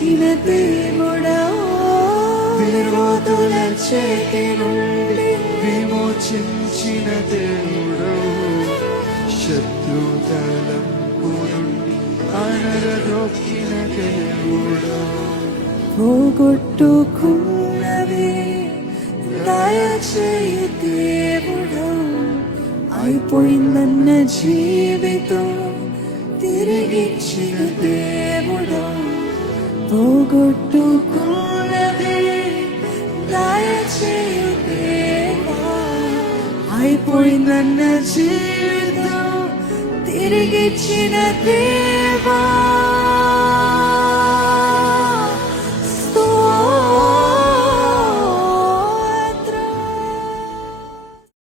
బ్రతికిన దేవుడా, విరోధుల చేతి నుండి విమోచించిన దేవుడా, శత్రుతలంపు నుండి అనరదొక్కిన దేవుడా, పోగొట్టుకున్నవి దయచేయు దేవుడా, అయిపోయిందన్న జీవితం తిరిగిచ్చిన దేవుడా, పోగొట్టుకున్నది దయచేయు దేవా, అయిపోయిందన్న జీవితం తిరిగిచ్చిన దేవా.